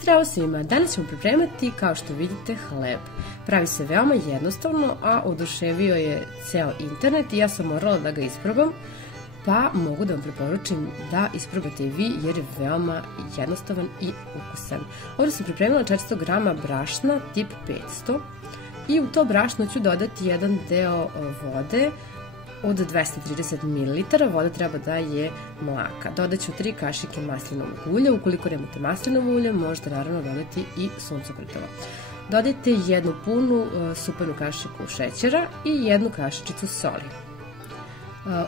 Zdravo svima, danas ćemo pripremati, kao što vidite, hleb. Pravi se veoma jednostavno, a oduševio je ceo internet i ja sam morala da ga isprobam, pa mogu da vam preporučim da isprobate i vi jer je veoma jednostavan i ukusan. Ovdje sam pripremila 400 g brašna tip 500 i u to brašno ću dodati jedan deo vode od 230 ml, voda treba da je mlaka. Dodat ću 3 kašike maslinovog ulja, ukoliko nemate maslinovo ulje možete naravno dodati i suncokretovo. Dodajte jednu punu supanu kašiku šećera i jednu kašičicu soli.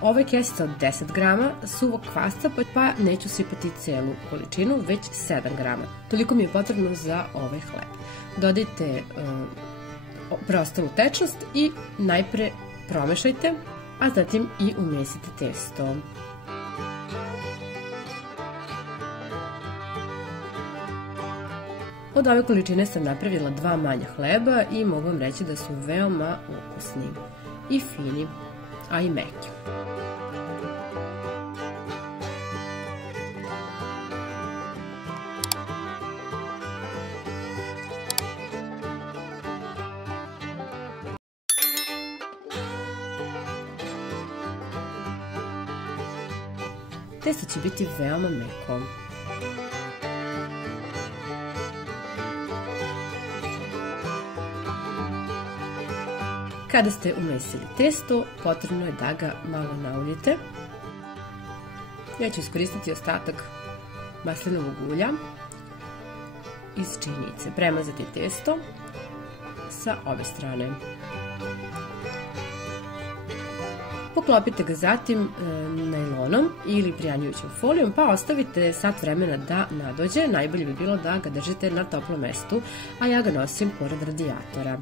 Ovo je kesica od 10 g suvog kvasca, pa neću sipati celu količinu, već 7 g. Toliko mi je potrebno za ovaj hleb. Dodajte preostalu tečnost i najpre promešajte, a zatim i umesite testo. Od ove količine sam napravila 2 manja hleba i mogu vam reći da su veoma ukusni i fini, a i meki. Testo će biti veoma meko. Kada ste umesili testo, potrebno je da ga malo nauljite. Ja ću iskoristiti ostatak maslinovog ulja iz činjenice. Premazati testo sa ove strane. Poklopite ga zatim najlonom ili prijanjujućom folijom, pa ostavite sat vremena da nadođe. Najbolje bi bilo da ga držite na toplom mestu, a ja ga nosim pored radijatora.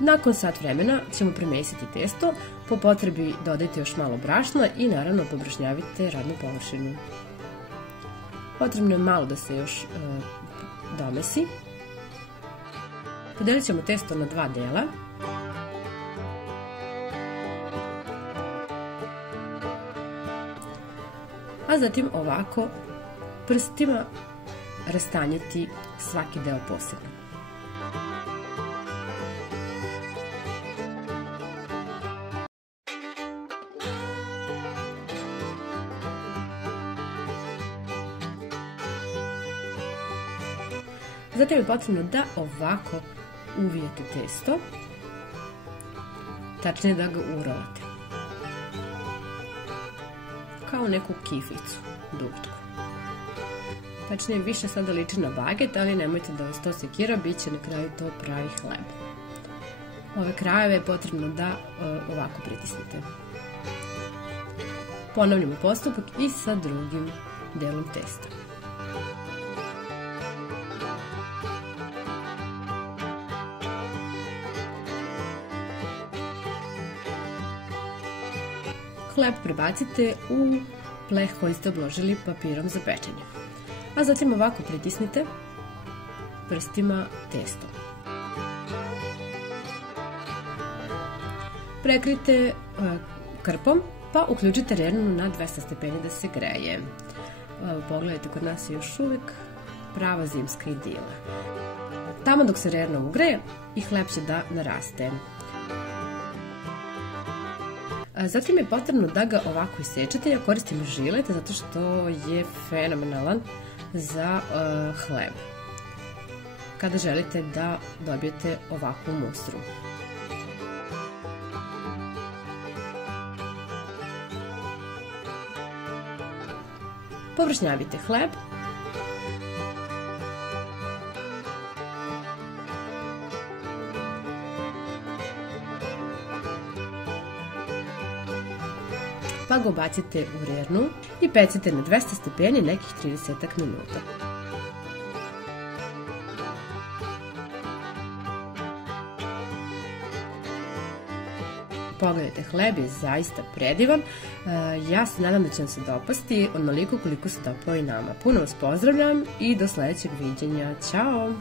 Nakon sat vremena ćemo premesiti testo, po potrebi dodajte još malo brašna i naravno pobrašnjavite radnu površinu. Potrebno je malo da se još domesi. Podelit ćemo testo na 2 dela. A zatim ovako prstima rastanjati svaki deo posebno. Zatim je potrebno da ovako uvijete testo, tačnije da ga urovate. Kao neku kiflicu, dugačku. Tačnije više sada liči na baget, ali nemojte da vas to sekira, bit će na kraju to pravi hleb. Ove krajeve je potrebno da ovako pritisnete. Ponavljamo postupak i sa drugim delom testa. Hleb prebacite u pleh koji ste obložili papirom za pečenje. A zatim ovako pritisnite prstima testo. Prekrijte krpom, pa uključite rernu na 200 stepeni da se greje. Pogledajte, kod nas je još uvijek prava zimska idila. Tamo dok se rerna ugreje i hleb će da naraste. Zatim je potrebno da ga ovako isečete. Ja koristim žilet zato što je fenomenalan za hleb kada želite da dobijete ovakvu mustru. Površnjavite hleb. Pa ga ubacite u rernu i pecite na 200 stepeni nekih 30 minuta. Pogledajte, hleb je zaista predivan. Ja se nadam da će vam se dopasti onoliko koliko se dopao i nama. Puno vas pozdravljam i do sledećeg viđenja. Ćao!